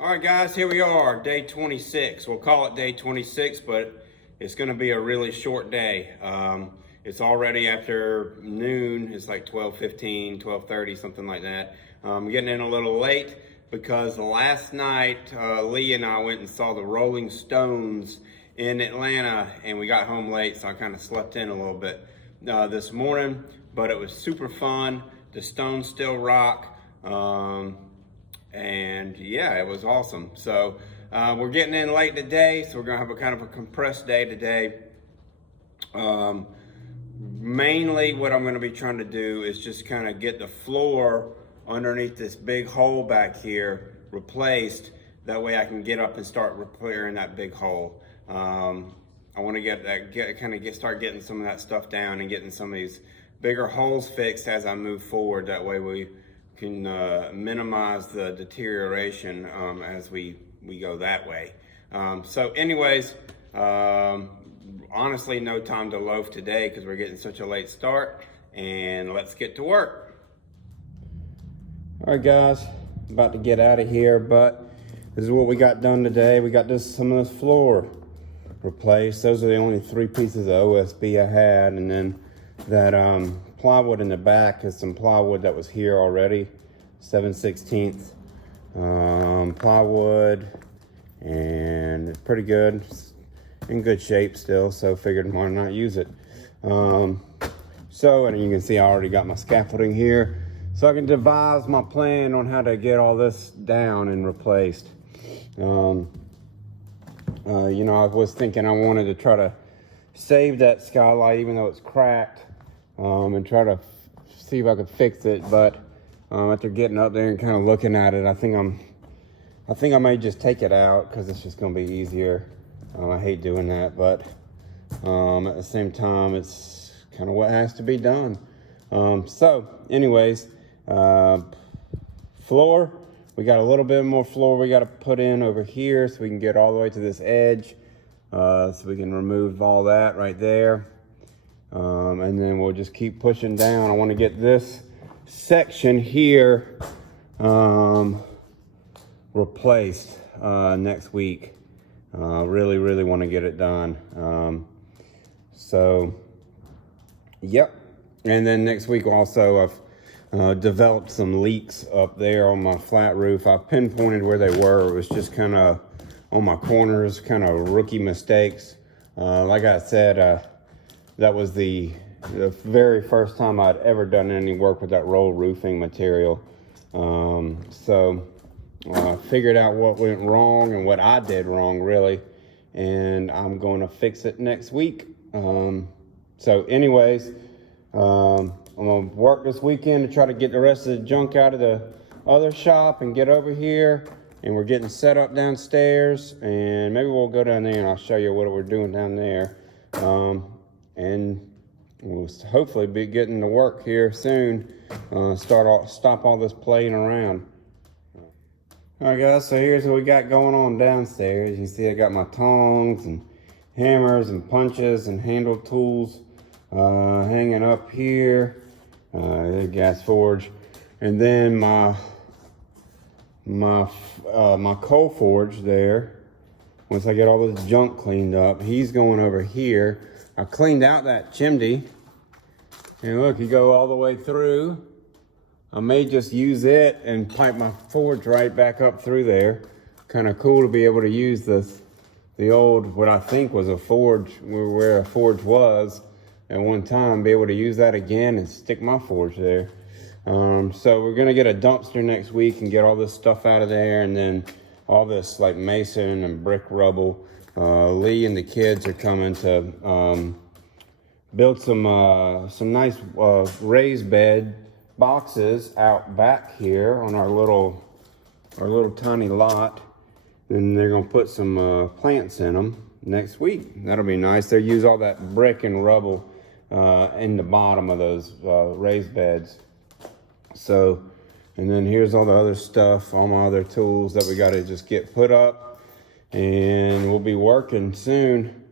All right, guys, here we are, day 26. We'll call it day 26, but it's going to be a really short day. It's already after noon. It's like 12:15, 12:30, something like that. Getting in a little late because last night Lee and I went and saw the Rolling Stones in Atlanta, and we got home late, so I kind of slept in a little bit this morning. But it was super fun. The Stones still rock. And yeah, it was awesome. So we're getting in late today, so we're gonna have a kind of a compressed day today. Mainly what I'm gonna be trying to do is just kind of get the floor underneath this big hole back here replaced. That way I can get up and start repairing that big hole. I want to start getting some of that stuff down and getting some of these bigger holes fixed as I move forward. That way we can minimize the deterioration as we go that way. So anyways, honestly, no time to loaf today because we're getting such a late start, and let's get to work. All right, guys, about to get out of here, but this is what we got done today. We got some of this floor replaced. Those are the only 3 pieces of OSB I had, and then that plywood in the back is some plywood that was here already, 7/16 plywood, and it's pretty good. It's in good shape still, so figured why not use it. And you can see I already got my scaffolding here, so I can devise my plan on how to get all this down and replaced. I was thinking I wanted to try to save that skylight even though it's cracked, and try to see if I could fix it. But after getting up there and kind of looking at it, I think I may just take it out because it's just going to be easier. I hate doing that, but at the same time, it's kind of what has to be done. So anyways, floor. We got a little bit more floor we got to put in over here so we can get all the way to this edge. So we can remove all that right there. And then we'll just keep pushing down. I want to get this section here replaced next week. Really want to get it done. Yep. And then next week also I've developed some leaks up there on my flat roof. I pinpointed where they were. It was just kind of on my corners, kind of rookie mistakes. Like I said, that was the very first time I'd ever done any work with that roll roofing material. So I figured out what went wrong and what I did wrong, really, and I'm going to fix it next week. So anyways, I'm going to work this weekend to try to get the rest of the junk out of the other shop and get over here. And we're getting set up downstairs, and maybe we'll go down there and I'll show you what we're doing down there. And we'll hopefully be getting to work here soon. Stop all this playing around. All right, guys, so here's what we got going on downstairs. You see I got my tongs and hammers and punches and handle tools hanging up here. The gas forge, and then my coal forge there. Once I get all this junk cleaned up, he's going over here. I cleaned out that chimney, and look, you go all the way through. I may just use it and pipe my forge right back up through there. Kind of cool to be able to use the old, what I think was a forge, where a forge was at one time, be able to use that again and stick my forge there. So we're gonna get a dumpster next week and get all this stuff out of there, and then all this like mason and brick rubble. Lee and the kids are coming to build some nice raised bed boxes out back here on our little tiny lot, and they're gonna put some plants in them next week. That'll be nice. They use all that brick and rubble in the bottom of those raised beds. So, and then here's all the other stuff, all my other tools that we got to just get put up, and we'll be working soon.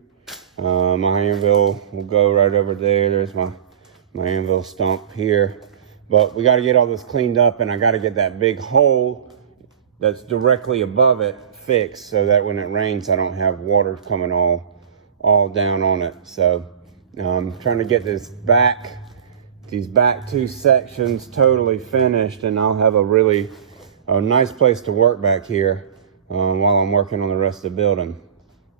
My anvil will go right over there. There's my anvil stump here. But we got to get all this cleaned up, and I got to get that big hole that's directly above it fixed, so that when it rains I don't have water coming all down on it. So I'm trying to get these back 2 sections totally finished, and I'll have a nice place to work back here while I'm working on the rest of the building.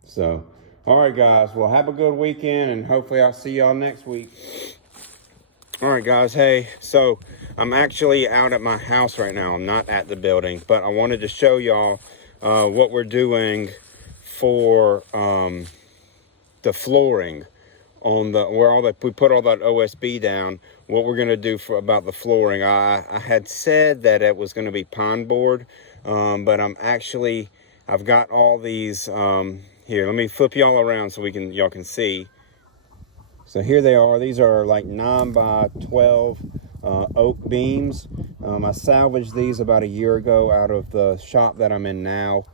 So all right guys, well, have a good weekend, and hopefully I'll see y'all next week. All right guys, hey, so I'm actually out at my house right now. I'm not at the building, but I wanted to show y'all what we're doing for the flooring on we put all that OSB down. What we're gonna do about the flooring. I had said that it was gonna be pine board, but I've got all these, here, let me flip y'all around so y'all can see. So here they are. These are like 9 by 12 oak beams. I salvaged these about a year ago out of the shop that I'm in now.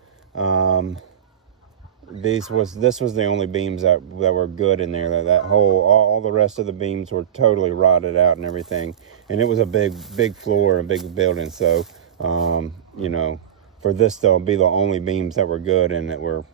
This was the only beams that were good in there. All the rest of the beams were totally rotted out and everything. And it was a big floor, a big building. So, you know, for this to be the only beams that were good, and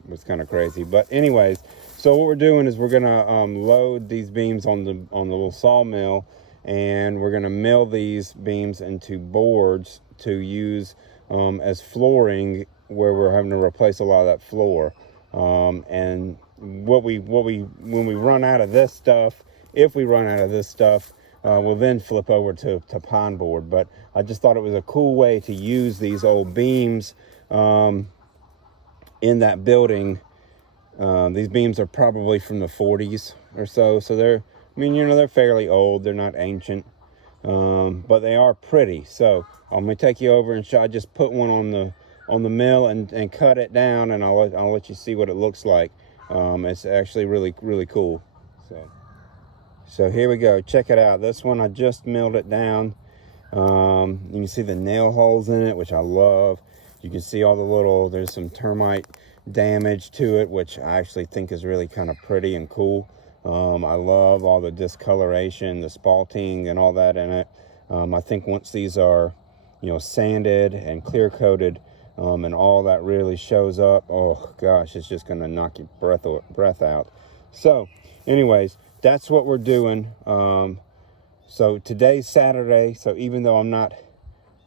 was kind of crazy. But anyways, so what we're doing is we're gonna load these beams on the little sawmill, and we're gonna mill these beams into boards to use as flooring where we're having to replace a lot of that floor. And when we run out of this stuff, if we run out of this stuff, we'll then flip over to pine board. But I just thought it was a cool way to use these old beams in that building. These beams are probably from the 40s or so. So they're fairly old. They're not ancient, but they are pretty. So I'm gonna take you over and I just put one on the mill and cut it down, and I'll let you see what it looks like. It's actually really cool. So here we go. Check it out. This one I just milled it down. You can see the nail holes in it, which I love. You can see all there's some termite damage to it, which I actually think is really kind of pretty and cool. I love all the discoloration, the spalting and all that in it. I think once these are, sanded and clear coated, and all that really shows up, oh gosh, it's just gonna knock your breath out. So anyways, that's what we're doing. So today's Saturday, so even though I'm not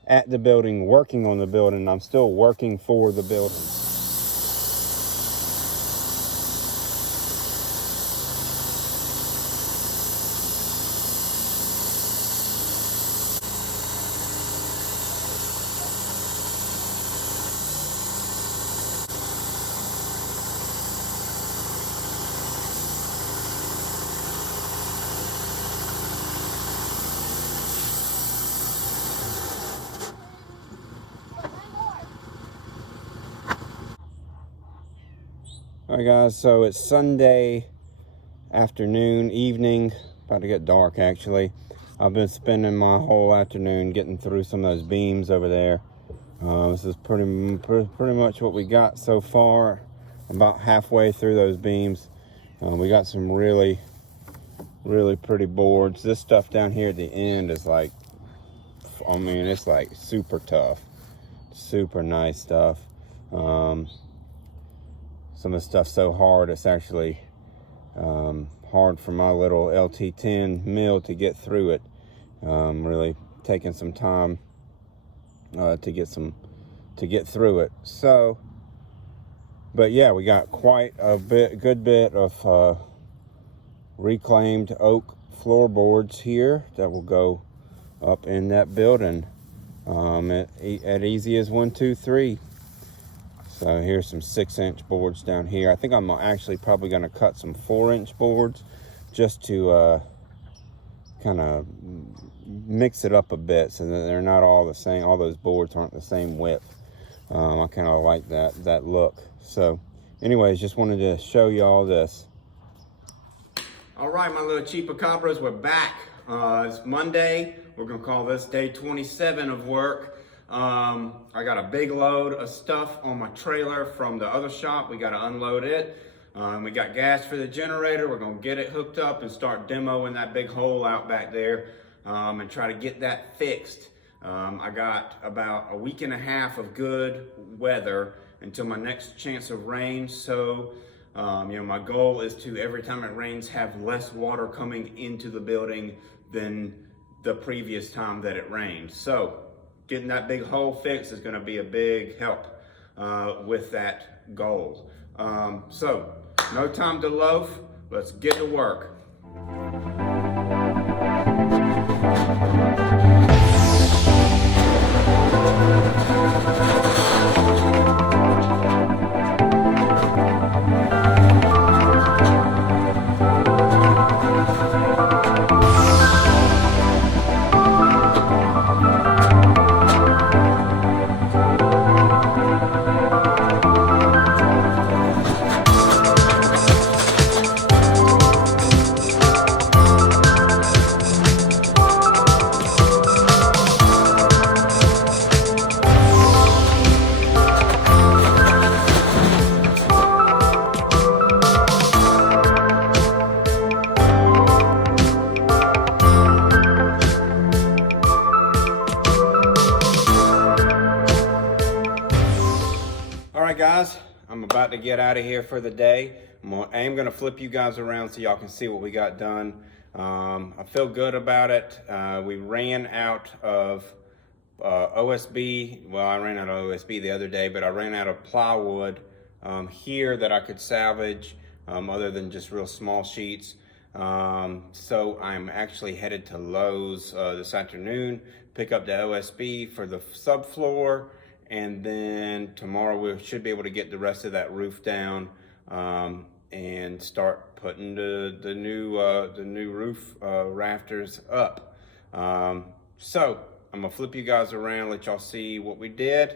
at the building working on the building, I'm still working for the building. All right guys, so it's Sunday evening, about to get dark actually. I've been spending my whole afternoon getting through some of those beams over there. This is pretty much what we got so far. About halfway through those beams. We got some really pretty boards. This stuff down here at the end is like, it's like super tough, super nice stuff. Some of the stuff's so hard, it's actually hard for my little LT10 mill to get through it. Really taking some time to get through it. So, but yeah, we got quite a good bit of reclaimed oak floorboards here that will go up in that building at easy as 1, 2, 3. So here's some 6-inch boards down here. I think I'm actually probably going to cut some 4-inch boards just to kind of mix it up a bit so that they're not all the same. All those boards aren't the same width. I kind of like that look. So anyways, just wanted to show you all this. All right, my little chupacabras, we're back. It's Monday. We're going to call this day 27 of work. I got a big load of stuff on my trailer from the other shop. We got to unload it. We got gas for the generator. We're going to get it hooked up and start demoing that big hole out back there and try to get that fixed. I got about a week and a half of good weather until my next chance of rain. So, my goal is to, every time it rains, have less water coming into the building than the previous time that it rained. So, getting that big hole fixed is going to be a big help with that goal. So, no time to loaf. Let's get to work. Alright guys, I'm about to get out of here for the day. I am going to flip you guys around so y'all can see what we got done. I feel good about it. We ran out of OSB. Well, I ran out of OSB the other day, but I ran out of plywood here that I could salvage other than just real small sheets. So I'm actually headed to Lowe's this afternoon, pick up the OSB for the subfloor. And then tomorrow we should be able to get the rest of that roof down and start putting the new roof rafters up. So I'm gonna flip you guys around, let y'all see what we did.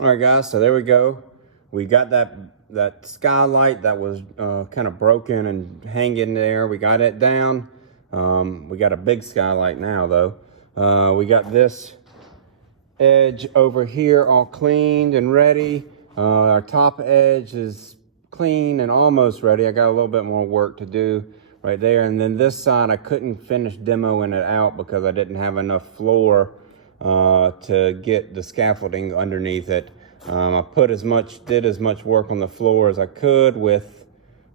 All right, guys. So there we go. We got that skylight that was kind of broken and hanging there. We got it down. We got a big skylight now, though. We got this edge over here all cleaned and ready. Our top edge is clean and almost ready. I got a little bit more work to do right there. And then this side, I couldn't finish demoing it out because I didn't have enough floor to get the scaffolding underneath it. I did as much work on the floor as I could with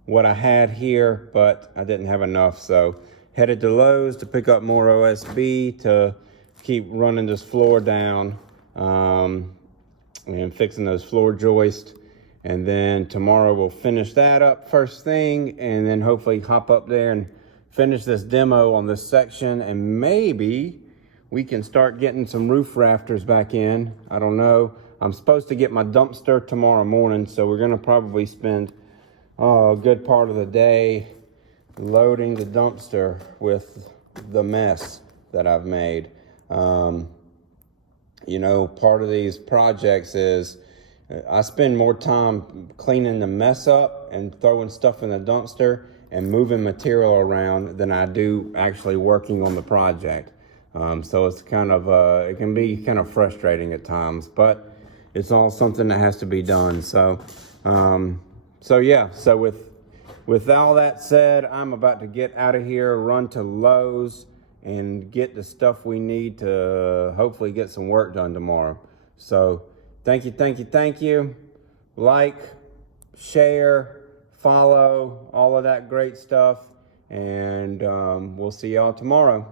what I had here, but I didn't have enough. So headed to Lowe's to pick up more OSB to keep running this floor down and fixing those floor joists. And then tomorrow we'll finish that up first thing, and then hopefully hop up there and finish this demo on this section, and maybe we can start getting some roof rafters back in. I don't know. I'm supposed to get my dumpster tomorrow morning, so we're gonna probably spend a good part of the day loading the dumpster with the mess that I've made. Part of these projects is I spend more time cleaning the mess up and throwing stuff in the dumpster and moving material around than I do actually working on the project. So it's kind of, it can be kind of frustrating at times, but it's all something that has to be done. So with all that said, I'm about to get out of here, run to Lowe's, and get the stuff we need to hopefully get some work done tomorrow. So thank you. Like, share, follow, all of that great stuff. And we'll see y'all tomorrow.